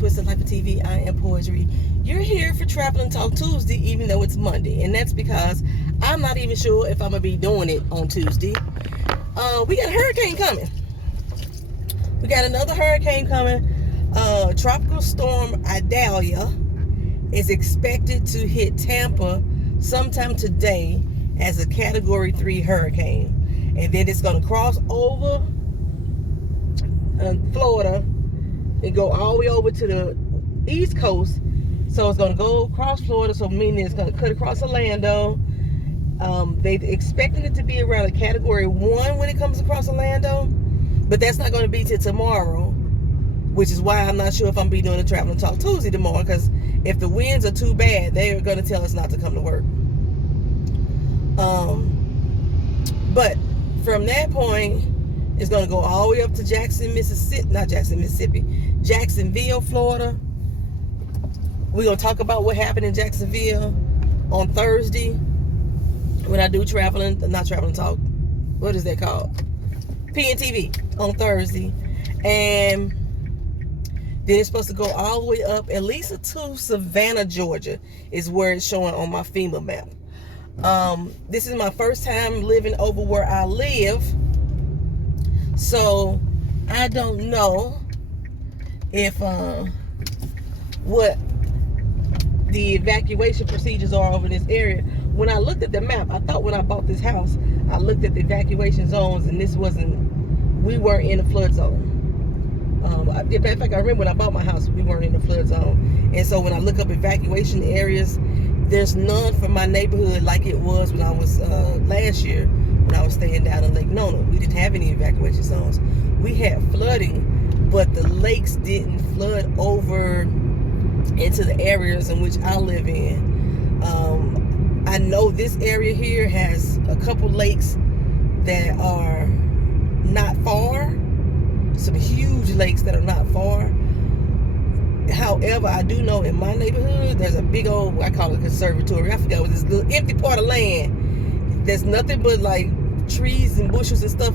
Twisted Life of TV. I am Poetry. You're here for Traveling Talk Tuesday, even though it's Monday, and that's because I'm not even sure if I'm gonna be doing it on Tuesday. We got a hurricane coming. We got another hurricane coming. Tropical storm Idalia is expected to hit Tampa sometime today as a Category 3 hurricane, and then it's gonna cross over Florida and go all the way over to the East Coast. So it's going to go across Florida, so meaning it's going to cut across Orlando. They're expecting it to be around a Category 1 when it comes across Orlando, but that's not going to be till tomorrow, which is why I'm not sure if I'm be doing a Traveling Talk Tuesday tomorrow, because if the winds are too bad, they're going to tell us not to come to work. But from that point, it's going to go all the way up to Jacksonville, Florida. We're going to talk about what happened in Jacksonville on Thursday when I do not Traveling Talk. What is that called? PNTV on Thursday. And then it's supposed to go all the way up at least to Savannah, Georgia is where it's showing on my FEMA map. This is my first time living over where I live. So I don't know if what the evacuation procedures are over this area. When I looked at the map, I thought when I bought this house, I looked at the evacuation zones, and we weren't in a flood zone. In fact, I remember when I bought my house, we weren't in a flood zone. And so when I look up evacuation areas, there's none for my neighborhood like it was when I was last year when I was staying down in Lake Nona. We didn't have any evacuation zones. We had flooding, but the lakes didn't flood over into the areas in which I live in. I know this area here has a couple lakes that are not far, some huge lakes that are not far. However, I do know in my neighborhood, there's a big old, I call it conservatory. I forgot what this little empty part of land. There's nothing but like trees and bushes and stuff.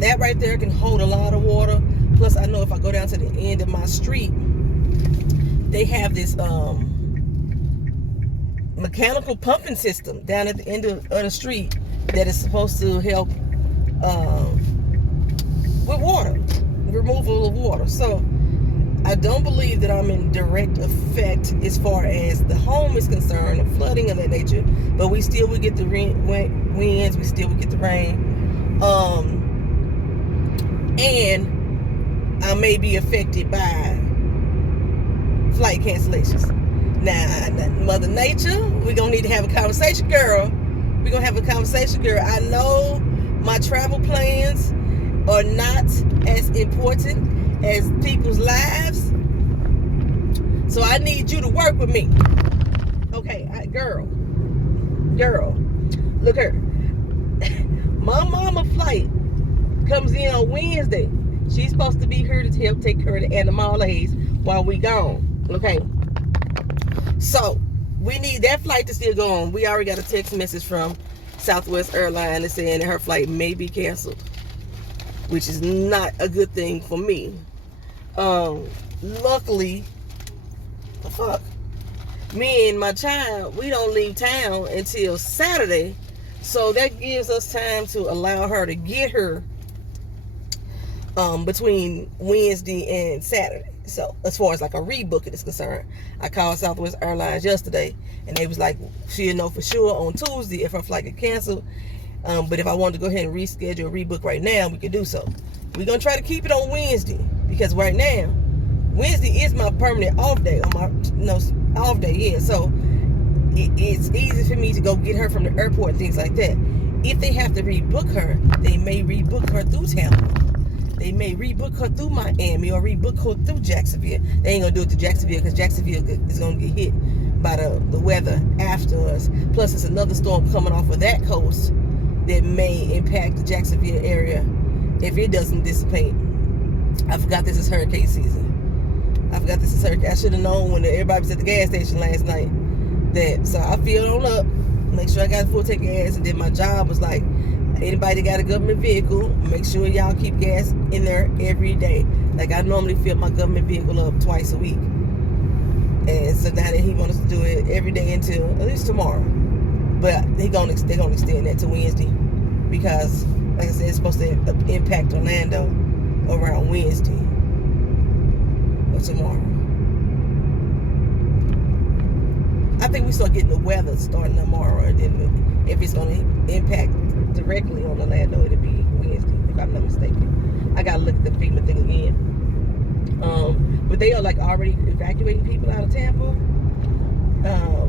That right there can hold a lot of water. Plus, I know if I go down to the end of my street, they have this mechanical pumping system down at the end of the street that is supposed to help with water, removal of water. So I don't believe that I'm in direct effect as far as the home is concerned, of flooding of that nature, but we still would get the winds, we still would get the rain. And I may be affected by flight cancellations. Now, Mother Nature, we're going to need to have a conversation, girl. We're going to have a conversation, girl. I know my travel plans are not as important as people's lives, so I need you to work with me. Okay, girl, look here. My mama flight comes in on Wednesday. She's supposed to be here to help take care of the animals while we gone. Okay, so we need that flight to still go on. We already got a text message from Southwest Airlines saying that her flight may be canceled, which is not a good thing for me. Luckily, me and my child, we don't leave town until Saturday, so that gives us time to allow her to get her between Wednesday and Saturday. So as far as like a rebooking is concerned, I called Southwest Airlines yesterday, and they was like, she'll know for sure on Tuesday if her flight get canceled. But if I wanted to go ahead and reschedule, rebook right now, we could do so. We're gonna try to keep it on Wednesday, because right now, Wednesday is my permanent off day, off day, yeah. So it's easy for me to go get her from the airport and things like that. If they have to rebook her, they may rebook her through Tampa. They may rebook her through Miami or rebook her through Jacksonville. They ain't gonna do it to Jacksonville, because Jacksonville is gonna get hit by the weather after us. Plus, there's another storm coming off of that coast that may impact the Jacksonville area if it doesn't dissipate. I forgot this is hurricane season. I should have known when everybody was at the gas station last night. So I filled on up, make sure I got a full tank of gas, and then my job was like, Anybody got a government vehicle, make sure y'all keep gas in there every day. Like I normally fill my government vehicle up twice a week. And so now that he wants us to do it every day until at least tomorrow. But they're gonna extend that to Wednesday because, like I said, it's supposed to impact Orlando around Wednesday or tomorrow. I think we start getting the weather starting tomorrow, and then if it's gonna impact directly on Orlando, it'll be Wednesday, if I'm not mistaken. I gotta look at the FEMA thing again. But they are like already evacuating people out of Tampa,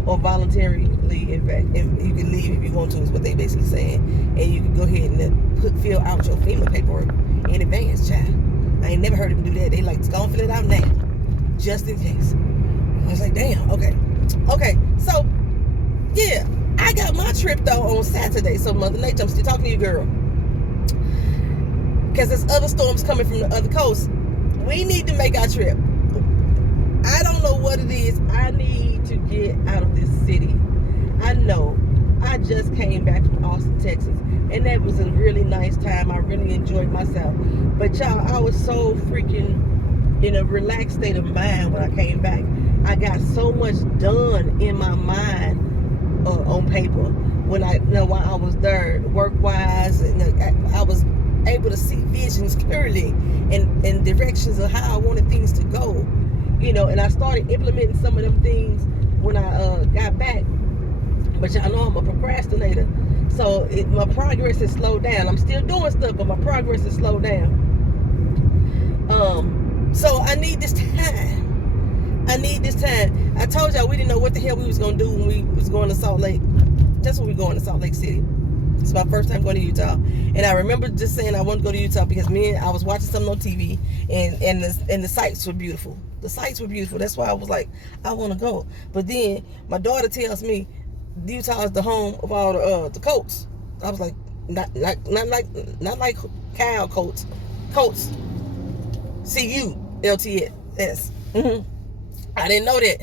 or voluntarily evacuate. You can leave if you want to, is what they basically saying. And you can go ahead and fill out your FEMA paperwork in advance, child. I ain't never heard them do that. They like, go fill it out now, just in case. I was like, damn, okay. So yeah, I got my trip though on Saturday. So Mother Nature, I'm still talking to you, girl, because there's other storms coming from the other coast. We need to make our trip. I don't know what it is. I need to get out of this city. I know. I just came back from Austin, Texas, and that was a really nice time. I really enjoyed myself. But y'all, I was so freaking in a relaxed state of mind when I came back. I got so much done in my mind on paper when while I was there, work-wise, and I was able to see visions clearly and directions of how I wanted things to go, and I started implementing some of them things when I got back. But y'all know I'm a procrastinator, so my progress has slowed down. I'm still doing stuff, but my progress has slowed down. So I need this time. I told y'all we didn't know what the hell we was gonna do when we was going to Salt Lake. That's when we going to Salt Lake City. It's my first time going to Utah, and I remember just saying I wanted to go to Utah because I was watching something on TV, and the sights were beautiful. The sights were beautiful. That's why I was like, I want to go. But then my daughter tells me Utah is the home of all the Colts. I was like, not like Kyle Colts, CULTS. I didn't know that.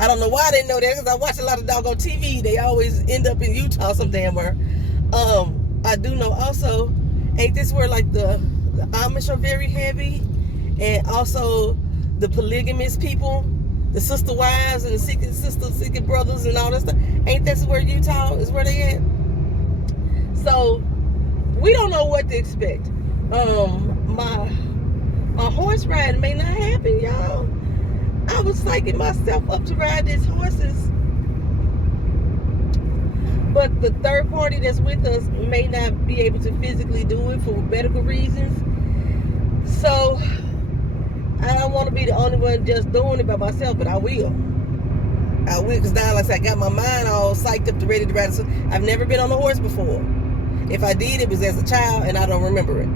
I don't know why I didn't know that, because I watch a lot of doggone TV. They always end up in Utah some damn where. I do know also, ain't this where like the Amish are very heavy, and also the polygamous people, the sister wives and the secret sisters, secret brothers, and all that stuff. Ain't that where Utah is where they at? So we don't know what to expect. My horse riding may not happen, y'all. I was psyching myself up to ride these horses, but the third party that's with us may not be able to physically do it for medical reasons. So I don't want to be the only one just doing it by myself, but I will, because now, like I said, I got my mind all psyched up to ready to ride. So I've never been on a horse before. If I did, it was as a child, and I don't remember it.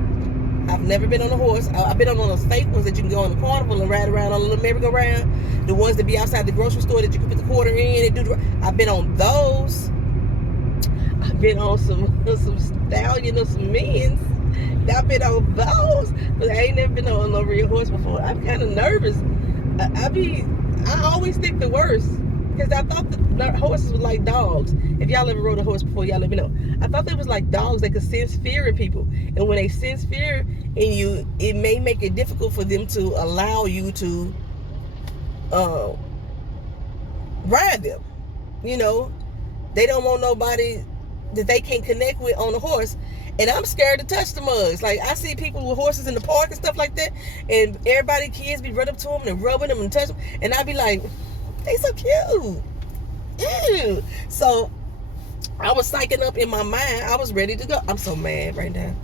I've never been on a horse. I've been on those fake ones that you can go on the carnival and ride around on a little merry-go-round. The ones that be outside the grocery store that you can put the quarter in and do. I've been on those. I've been on some stallion or some men's. I've been on those, but I ain't never been on a real horse before. I'm kind of nervous. I always think the worst, because I thought the horses were like dogs. If y'all ever rode a horse before, y'all let me know. I thought they was like dogs. They could sense fear in people, and when they sense fear in you, it may make it difficult for them to allow you to ride them. They don't want nobody that they can't connect with on a horse. And I'm scared to touch the mugs. Like, I see people with horses in the park and stuff like that, and everybody, kids be running up to them and rubbing them and touching them, and I be like, they so cute. Ew. So I was psyching up in my mind. I was ready to go. I'm so mad right now.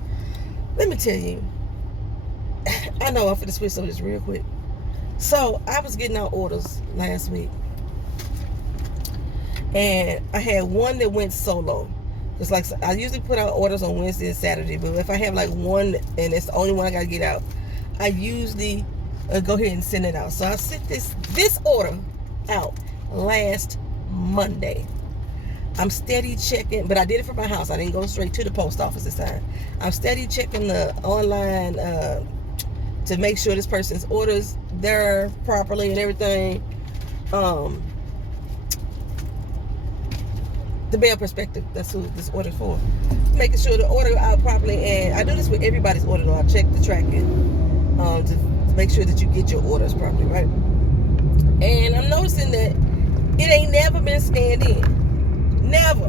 Let me tell you. I know I'm finna switch on this real quick. So I was getting out orders last week, and I had one that went solo. It's like, I usually put out orders on Wednesday and Saturday, but if I have like one and it's the only one I gotta get out, I usually go ahead and send it out. So I sent this order out last Monday. I'm steady checking, but I did it from my house. I didn't go straight to the post office this time. I'm steady checking the online to make sure this person's orders there properly and everything. The mail perspective. That's who this order's for. Making sure the order out properly, and I do this with everybody's order. Though I check the tracking to make sure that you get your orders properly, right? And I'm noticing that it ain't never been scanned in, never.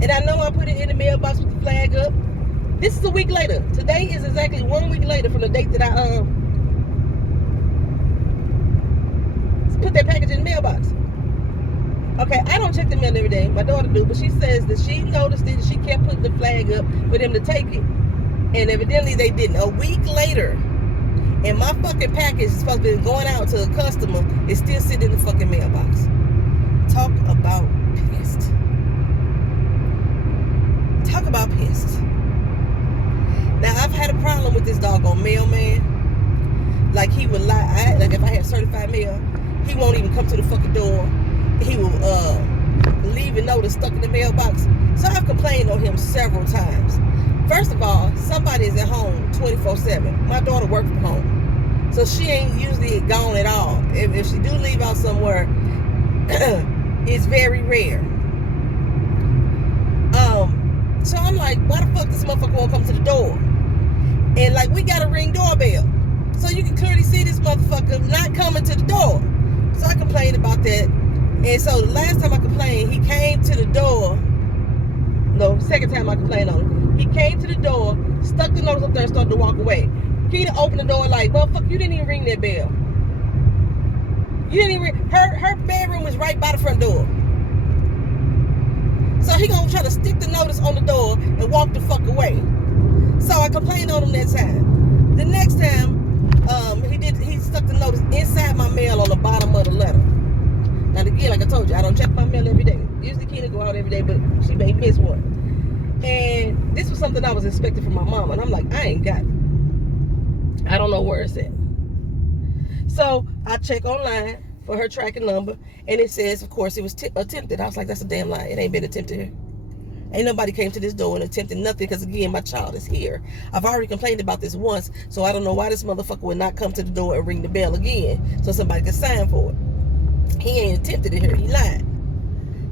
And I know I put it in the mailbox with the flag up. This is a week later. Today is exactly 1 week later from the date that I put that package in the mailbox. Okay, I don't check the mail every day. My daughter do, but she says that she noticed it and she kept putting the flag up for them to take it. And evidently they didn't. A week later, and my fucking package is supposed to be going out to a customer, is still sitting in the fucking mailbox. Talk about pissed. Talk about pissed. Now, I've had a problem with this doggone mailman. Like, he would lie. Like, if I have certified mail, he won't even come to the fucking door. He will leave a notice stuck in the mailbox. So I've complained on him several times. First of all, somebody is at home 24/7. My daughter works from home, so she ain't usually gone at all. If she do leave out somewhere, it's very rare. So I'm like, why the fuck this motherfucker won't come to the door? And like, we got a Ring doorbell, so you can clearly see this motherfucker not coming to the door. So I complained about that. And so the last time I complained, he came to the door. No, second time I complained on him. He came to the door, stuck the notice up there, and started to walk away. Keita opened the door like, motherfucker, you didn't even ring that bell. You didn't even ring. Her bedroom was right by the front door. So he gonna try to stick the notice on the door and walk the fuck away. So I complained on him that time. The next time, he stuck the notice inside my mail on the bottom of the letter. Now again, like I told you, I don't check my mail every day. Usually Keita go out every day, but she may miss one. And this was something I was expecting from my mom, and I'm like, I ain't got it. I don't know where it's at. So I check online for her tracking number, and it says, of course, it was attempted. I was like, that's a damn lie. It ain't been attempted here. Ain't nobody came to this door and attempted nothing, because again, my child is here. I've already complained about this once, so I don't know why this motherfucker would not come to the door and ring the bell again so somebody could sign for it. He ain't attempted it here. He lied.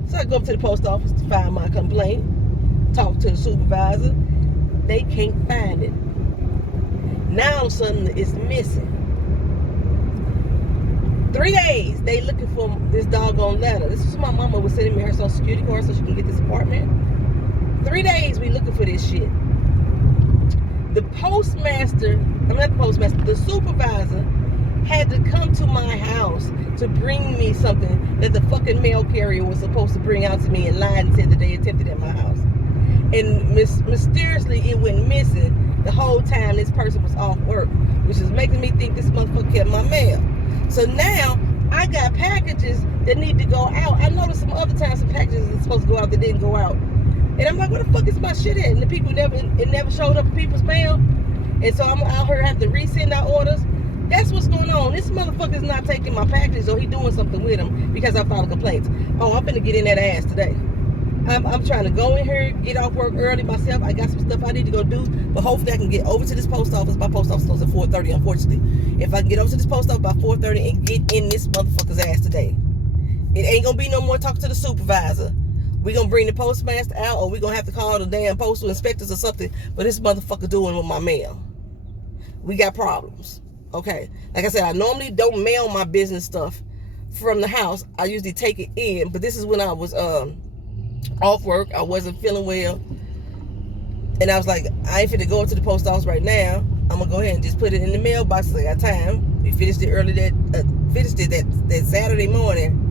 So I go up to the post office to file my complaint, talk to the supervisor. They can't find it. Now all of a sudden it's missing. 3 days they looking for this doggone letter. This is my mama was sending me her social security card so she can get this apartment. 3 days we looking for this shit. The supervisor had to come to my house to bring me something that the fucking mail carrier was supposed to bring out to me, and lied and said that they attempted at my house. And mysteriously it went missing the whole time this person was off work, which is making me think this motherfucker kept my mail. So now I got packages that need to go out. I noticed some other times some packages are supposed to go out that didn't go out. And I'm like, where the fuck is my shit at? And the people it never showed up in people's mail. And so I'm out here having to resend our orders. That's what's going on. This motherfucker's not taking my packages, or he doing something with them because I filed complaints. Oh, I'm finna get in that ass today. I'm trying to go in here, get off work early myself. I got some stuff I need to go do, but hopefully I can get over to this post office. My post office closes at 4:30, unfortunately. If I can get over to this post office by 4:30 and get in this motherfucker's ass today, it ain't gonna be no more talking to the supervisor. We gonna bring the postmaster out, or we gonna have to call the damn postal inspectors or something. But this motherfucker doing with my mail. We got problems. Okay, like I said, I normally don't mail my business stuff from the house. I usually take it in, but this is when I was off work. I wasn't feeling well, and I was like, I ain't finna go to the post office right now. I'm gonna go ahead and just put it in the mailbox. I got time. We finished it early that Saturday morning.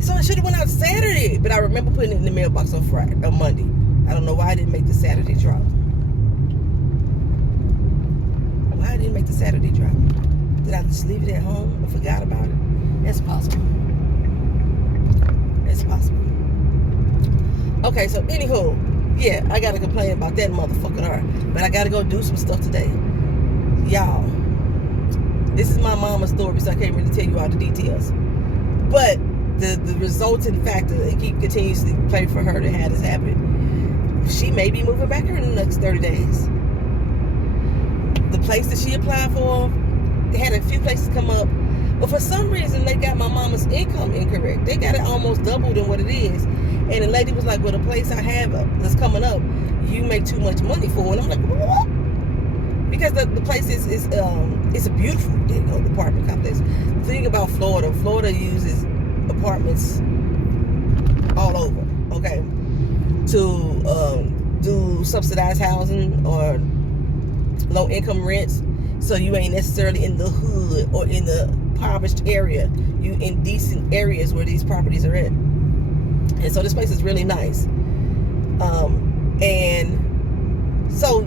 So I should have went out Saturday, but I remember putting it in the mailbox on Monday. I don't know why I didn't make the Saturday drop. Why I didn't make the Saturday drop? Did I just leave it at home and forgot about it? That's possible. It's possible. Okay, so anywho, yeah, I gotta complain about that motherfucker. All right, but I gotta go do some stuff today. Y'all, this is my mama's story, so I can't really tell you all the details. But the resulting factor that keep continuously playing for her to have this happen, she may be moving back here in the next 30 days. The place that she applied for, they had a few places come up, But for some reason, they got my mama's income incorrect. They got it almost double than what it is. And the lady was like, well, the place I have that's coming up, you make too much money for it. And I'm like, what? Because the place is it's a beautiful apartment complex. The thing about Florida uses apartments all over, okay, to do subsidized housing or low income rents. So you ain't necessarily in the hood or in the impoverished area. You in decent areas where these properties are at. And so this place is really nice. And so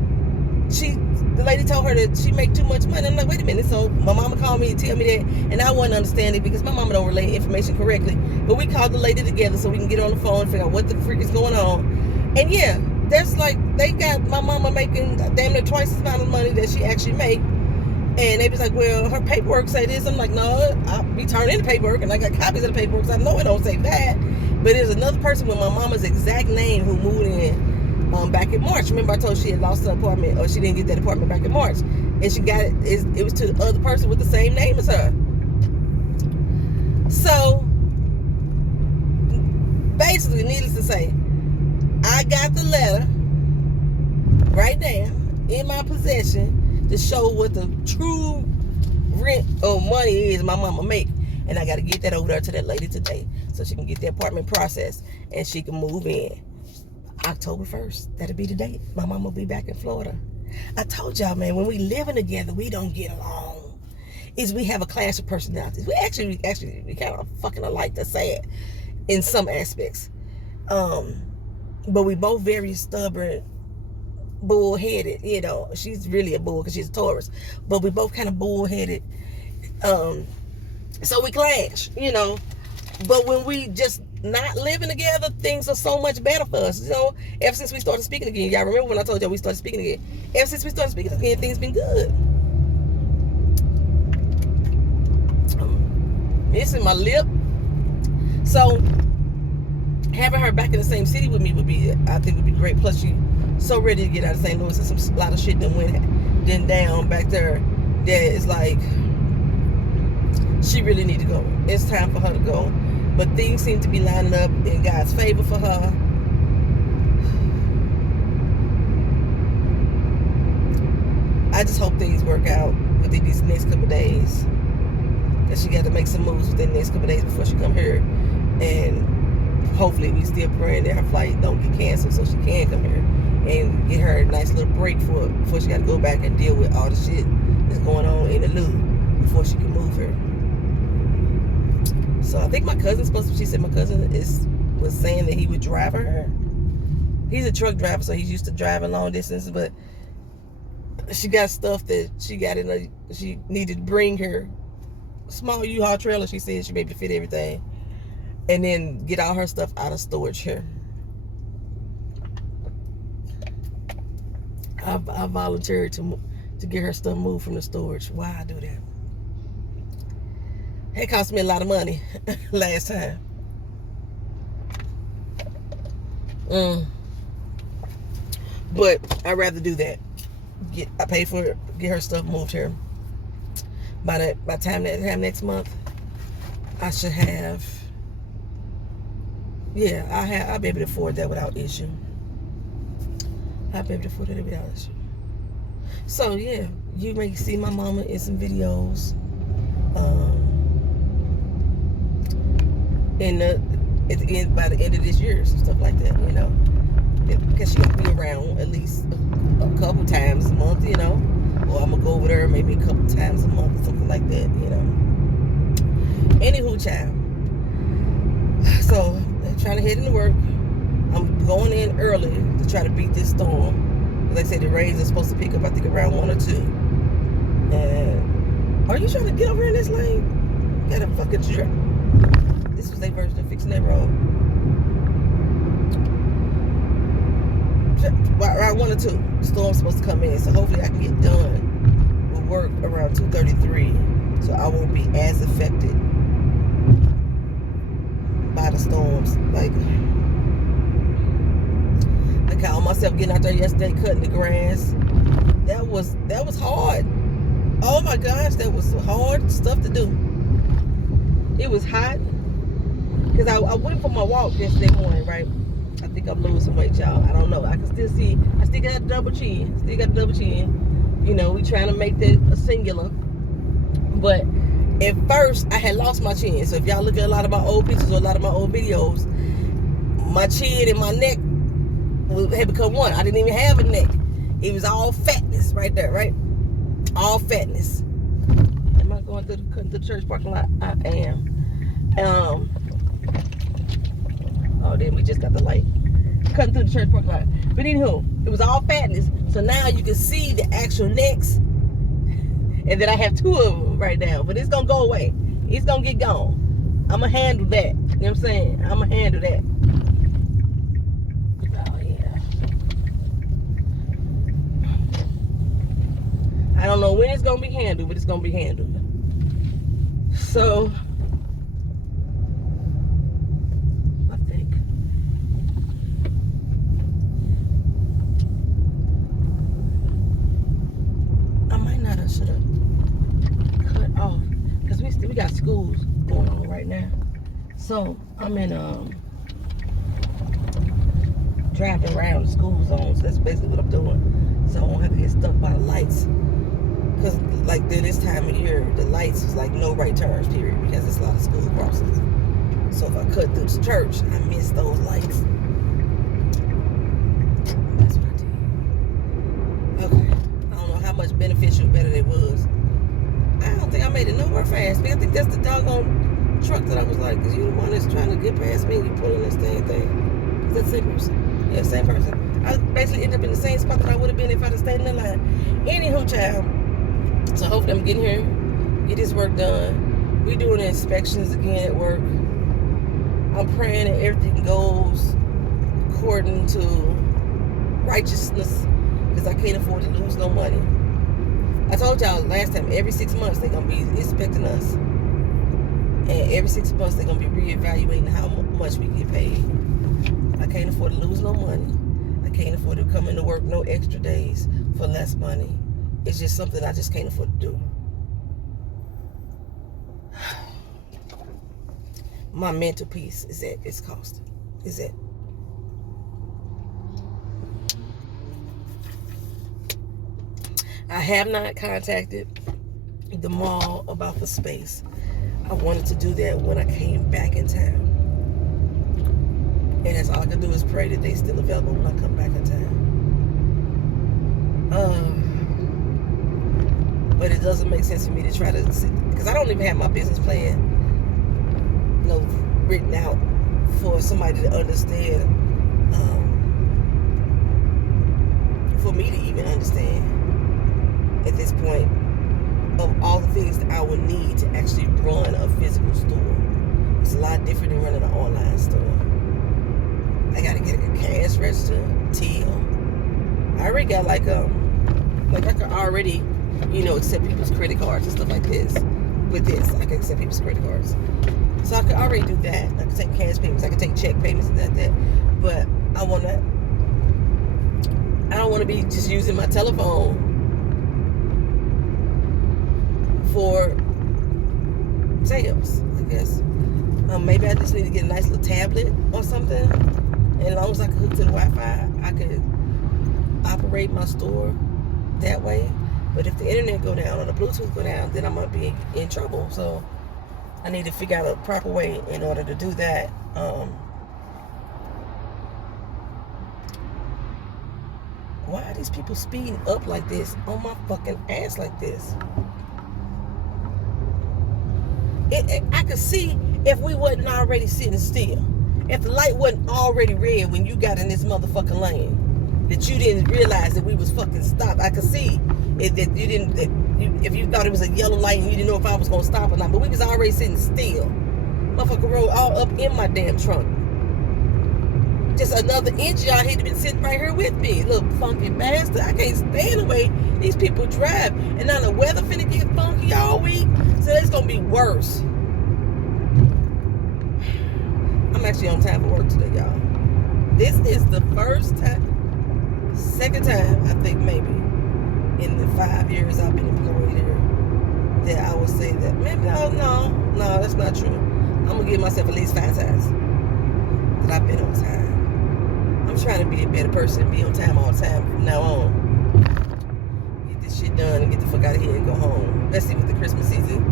the lady told her that she make too much money. I'm like, wait a minute. So my mama called me and tell me that, and I wasn't understanding because my mama don't relay information correctly. But we called the lady together so we can get on the phone and figure out what the freak is going on. And yeah, that's like they got my mama making damn near twice as amount of money that she actually make. And they was like, well, her paperwork say this. I'm like, no, I'll be turning in the paperwork, and I got copies of the paperwork, so I know it don't say that. But there's another person with my mama's exact name who moved in back in March. Remember I told you she had lost her apartment, or she didn't get that apartment back in March, and she got it. It was to the other person with the same name as her. So basically, needless to say, I got the letter right now in my possession to show what the true rent or money is my mama make. And I got to get that over there to that lady today so she can get the apartment processed and she can move in. October 1st, that'll be the date. My mama will be back in Florida. I told y'all, man, when we living together, we don't get along. We have a clash of personalities. We actually kind of fucking alike, to say it, in some aspects. But we both very stubborn, bullheaded. You know, she's really a bull because she's a Taurus. But we both kind of bullheaded. So we clash, you know. But when we just not living together, things are so much better for us. You know, ever since we started speaking again, y'all remember when I told y'all we started speaking again? Ever since we started speaking again, things been good. Missing my lip. So having her back in the same city with me would be, I think, would be great. Plus, she so ready to get out of St. Louis, and a lot of shit done went down back there that is like she really need to go. It's time for her to go. But things seem to be lining up in God's favor for her. I just hope things work out within these next couple of days. Because she got to make some moves within the next couple of days before she come here. And hopefully we still praying that her flight don't get canceled so she can come here and get her a nice little break before she got to go back and deal with all the shit that's going on in the loo before she can move here. So I think my cousin's supposed to, she said my cousin was saying that he would drive her. He's a truck driver, so he's used to driving long distance, but she got stuff that she needed to bring her small U-Haul trailer. She said she'd be able to fit everything and then get all her stuff out of storage here. I volunteered to get her stuff moved from the storage. Why I do that? It cost me a lot of money last time. But I'd rather do that. I pay for it, get her stuff moved here. By the time next month, I should have. Yeah, I'll be able to afford that without issue. I'll be able to afford it without issue. So yeah, you may see my mama in some videos. By the end of this year, some stuff like that, you know, because she gonna be around at least a couple times a month, you know, or I'm gonna go over there maybe a couple times a month or something like that, you know. Anywho, child. So I'm trying to head into work. I'm going in early to try to beat this storm. Like I said, the rains are supposed to pick up, I think, around 1 or 2. And are you trying to get over in this lane? You got a fucking trip. This was their version of fixing that road. Around 1 or 2, the storm's supposed to come in, so hopefully I can get done with work around 2:33, so I won't be as affected by the storms. Like, I caught myself getting out there yesterday, cutting the grass. That was hard. Oh my gosh, that was hard stuff to do. It was hot. Because I went for my walk yesterday morning, right? I think I'm losing weight, y'all. I don't know. I can still see. I still got a double chin. Still got a double chin. You know, we trying to make that a singular. But at first, I had lost my chin. So if y'all look at a lot of my old pictures or a lot of my old videos, my chin and my neck had become one. I didn't even have a neck. It was all fatness right there, right? All fatness. Am I going through the church parking lot? I am. Oh, then we just got the light. Cutting through the church parking lot. But anywho, it was all fatness. So now you can see the actual necks. And then I have two of them right now. But it's going to go away. It's going to get gone. I'm going to handle that. You know what I'm saying? I'm going to handle that. Oh, yeah. I don't know when it's going to be handled, but it's going to be handled. So, I think. I might not have should have cut off. Because we got schools going on right now. So, I'm in, driving around the school zones. That's basically what I'm doing. So I won't have to get stuck by the lights. Because like this time of year, the lights is like no right turns, period. Because there's a lot of school crossings. So if I cut through the church, I miss those lights. That's what I did. Okay. I don't know how much beneficial better it was. I don't think I made it nowhere fast. I think that's the doggone truck that I was like, is you the one that's trying to get past me and you pulling this thing? Is that the same person? Yeah, same person. I basically ended up in the same spot that I would have been if I'd have stayed in the line. Anywho, child. So hopefully I'm getting here, get this work done. We're doing inspections again at work. I'm praying that everything goes according to righteousness because I can't afford to lose no money. I told y'all last time, every 6 months they're going to be inspecting us. And every 6 months they're going to be reevaluating how much we get paid. I can't afford to lose no money. I can't afford to come into work no extra days for less money. It's just something I just can't afford to do. My mental peace is at its cost. Is it? I have not contacted the mall about the space. I wanted to do that when I came back in town. And that's all I can do is pray that they're still available when I come back in town. But it doesn't make sense for me to try to sit, because I don't even have my business plan, written out for somebody to understand, for me to even understand at this point of all the things that I would need to actually run a physical store. It's a lot different than running an online store. I gotta get a cash register, till. I already got like I could already, accept people's credit cards and stuff like this. With this, I can accept people's credit cards. So I could already do that. I could take cash payments. I could take check payments and that. But I don't want to be just using my telephone for sales, I guess. Maybe I just need to get a nice little tablet or something. And as long as I can hook to the Wi-Fi, I could operate my store that way. But if the internet go down or the Bluetooth go down, then I might be in trouble. So I need to figure out a proper way in order to do that. Why are these people speeding up like this on my fucking ass like this? I could see if we wasn't already sitting still. If the light wasn't already red when you got in this motherfucking lane, that you didn't realize that we was fucking stopped. I could see that you didn't. If you thought it was a yellow light and you didn't know if I was gonna stop or not, but we was already sitting still. Motherfucker rolled all up in my damn trunk. Just another inch, y'all had to been sitting right here with me, little funky bastard. I can't stand the way these people drive. And now the weather finna get funky all week, so it's gonna be worse. I'm actually on time for work today, y'all. This is the second time, I think maybe, in the 5 years I've been employed here, that I would say that, maybe, no, No, that's not true. I'm gonna give myself at least 5 times that I've been on time. I'm trying to be a better person, be on time all the time from now on. Get this shit done and get the fuck out of here and go home. Especially with the Christmas season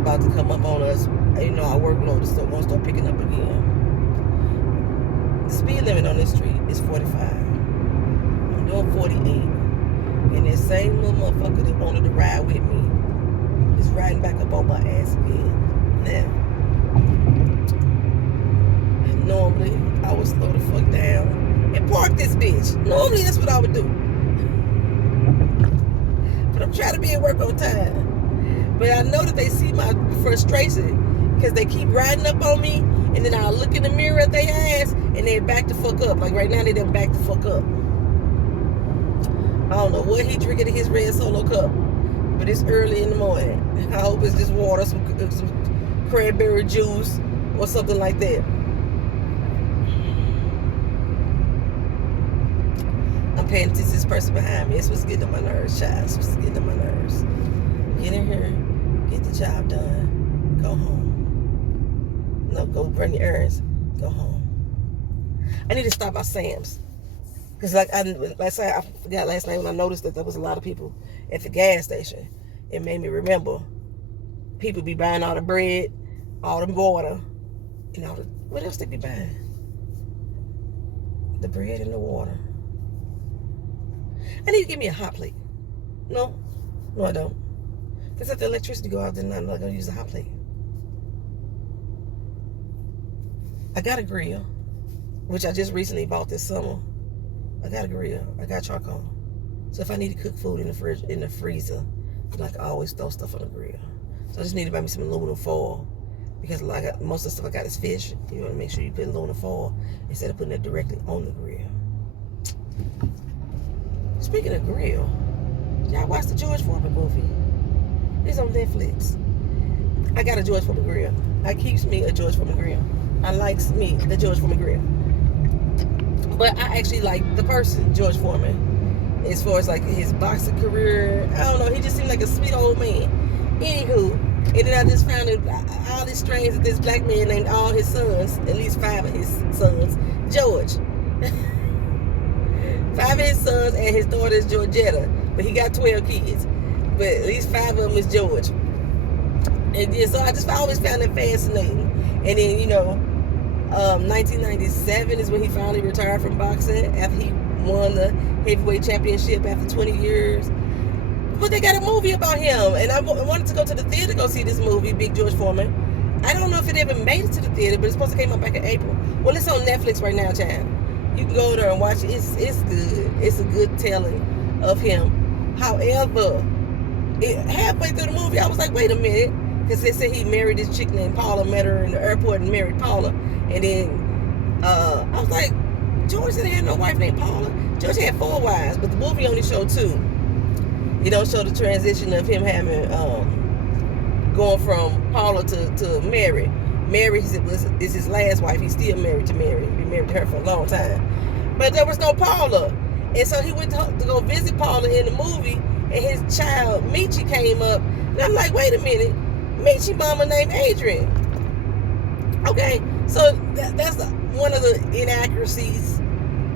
about to come up on us. You know, our workload is still gonna start picking up again. The speed limit on this street is 45. I'm doing 48. And that same little motherfucker that wanted to ride with me is riding back up on my ass again. Now, normally I would slow the fuck down and park this bitch. Normally that's what I would do. But I'm trying to be at work on time. But I know that they see my frustration because they keep riding up on me, and then I'll look in the mirror at their ass and they back the fuck up. Like right now they done back the fuck up. I don't know what he drinking in his red Solo cup, but it's early in the morning. I hope it's just water, some cranberry juice, or something like that. I'm paying attention to this person behind me. It's what's getting on my nerves, child. It's what's getting on my nerves. Get in here, get the job done, go home. No, go run your errands, go home. I need to stop by Sam's. Because like I forgot last night when I noticed that there was a lot of people at the gas station. It made me remember people be buying all the bread, all the water, and all the, what else they be buying? The bread and the water. I need to give me a hot plate. No, I don't. Because if the electricity go out, then I'm not going to use a hot plate. I got a grill, which I just recently bought this summer. I got a grill. I got charcoal. So if I need to cook food in the freezer, then I can always throw stuff on the grill. So I just need to buy me some aluminum foil, because like most of the stuff I got is fish. You want to make sure you put aluminum foil instead of putting it directly on the grill. Speaking of grill, y'all watch the George Foreman movie? It's on Netflix. I got a George Foreman grill. I keeps me a George Foreman grill. I likes me the George Foreman grill. But I actually like the person, George Foreman, as far as like his boxing career. I don't know, he just seemed like a sweet old man. Anywho, and then I just found out all this strange that this black man named all his sons, at least 5 of his sons, George. 5 of his sons and his daughter is Georgetta, but he got 12 kids. But at least 5 of them is George. And yeah, so I just always found it fascinating. And then, you know, 1997 is when he finally retired from boxing after he won the heavyweight championship after 20 years. But they got a movie about him, and I wanted to go to the theater to go see this movie, Big George Foreman. I don't know if it ever made it to the theater, but it's supposed to come out back in April. Well, it's on Netflix right now, child. You can go there and watch it. It's good. It's a good telling of him. However, halfway through the movie, I was like, wait a minute. Because they said he married this chick named Paula, met her in the airport and married Paula. And then I was like, George didn't have no wife named Paula. George had 4 wives, but the movie only showed 2. It don't show the transition of him having, going from Paula to Mary. Mary is his last wife. He's still married to Mary. Been married to her for a long time. But there was no Paula. And so he went to go visit Paula in the movie, and his child, Michi, came up. And I'm like, wait a minute. Michi mama named Adrian. Okay, so that's one of the inaccuracies.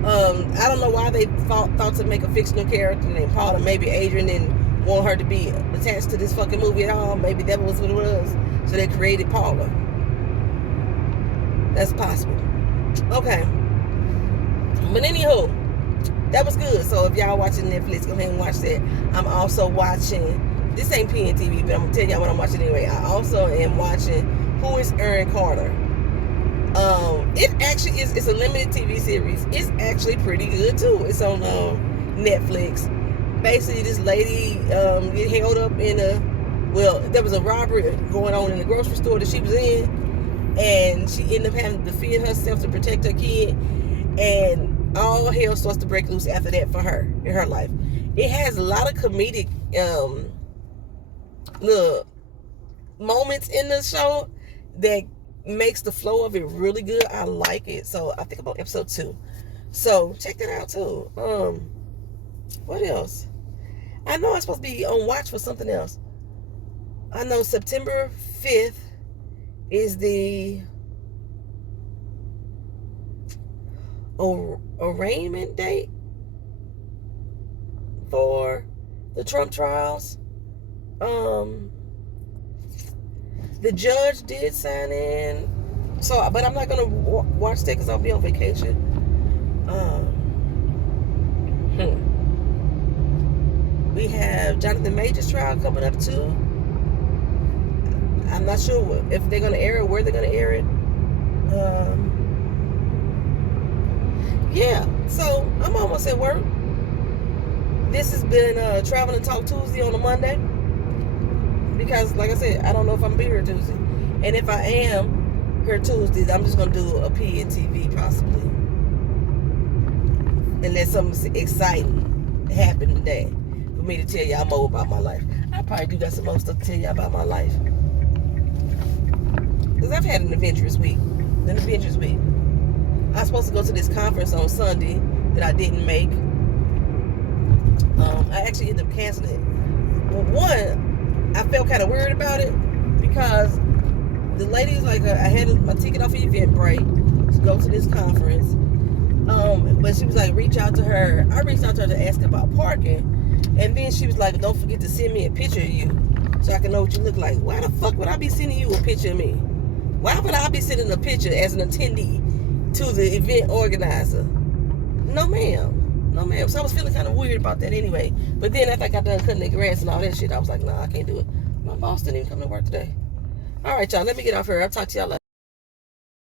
I don't know why they thought to make a fictional character named Paula. Maybe Adrian didn't want her to be attached to this fucking movie at all. Maybe that was what it was. So they created Paula. That's possible. Okay. But anywho, that was good. So if y'all watching Netflix, go ahead and watch that. I'm also watching, this ain't PNTV, but I'm going to tell y'all what I'm watching anyway. I also am watching Who is Aaron Carter? It actually is, it's a limited TV series. It's actually pretty good too. It's on Netflix. Basically, this lady get held up in there was a robbery going on in the grocery store that she was in, and she ended up having to defend herself to protect her kid, and all hell starts to break loose after that for her in her life. It has a lot of comedic little moments in the show that makes the flow of it really good. I like it. So I think I'm on episode 2. So check that out too. What else? I know I'm supposed to be on watch for something else. I know September 5th is the arraignment date for the Trump trials. The judge did sign in, so but I'm not gonna watch that because I'll be on vacation. We have Jonathan Major's trial coming up too. I'm not sure if they're gonna air it, where they're gonna air it. Yeah, so I'm almost at work. This has been Travel and Talk Tuesday on a Monday. Because, like I said, I don't know if I'm be here Tuesday. And if I am here Tuesdays, I'm just going to do a PNTV possibly. Unless something exciting happened today for me to tell y'all more about my life. I probably do got some more stuff to tell y'all about my life. Because I've had an adventurous week. I was supposed to go to this conference on Sunday that I didn't make. I actually ended up canceling it. Well, one, I felt kind of weird about it because the lady was like, I had my ticket off of Eventbrite to go to this conference. But she was like, reach out to her. I reached out to her to ask about parking. And then she was like, don't forget to send me a picture of you so I can know what you look like. Why the fuck would I be sending you a picture of me? Why would I be sending a picture as an attendee to the event organizer? No, ma'am. So I was feeling kind of weird about that anyway. But then after I got done cutting the grass and all that shit, I was like, nah, I can't do it. My boss didn't even come to work today. All right, y'all, let me get off here. I'll talk to y'all later.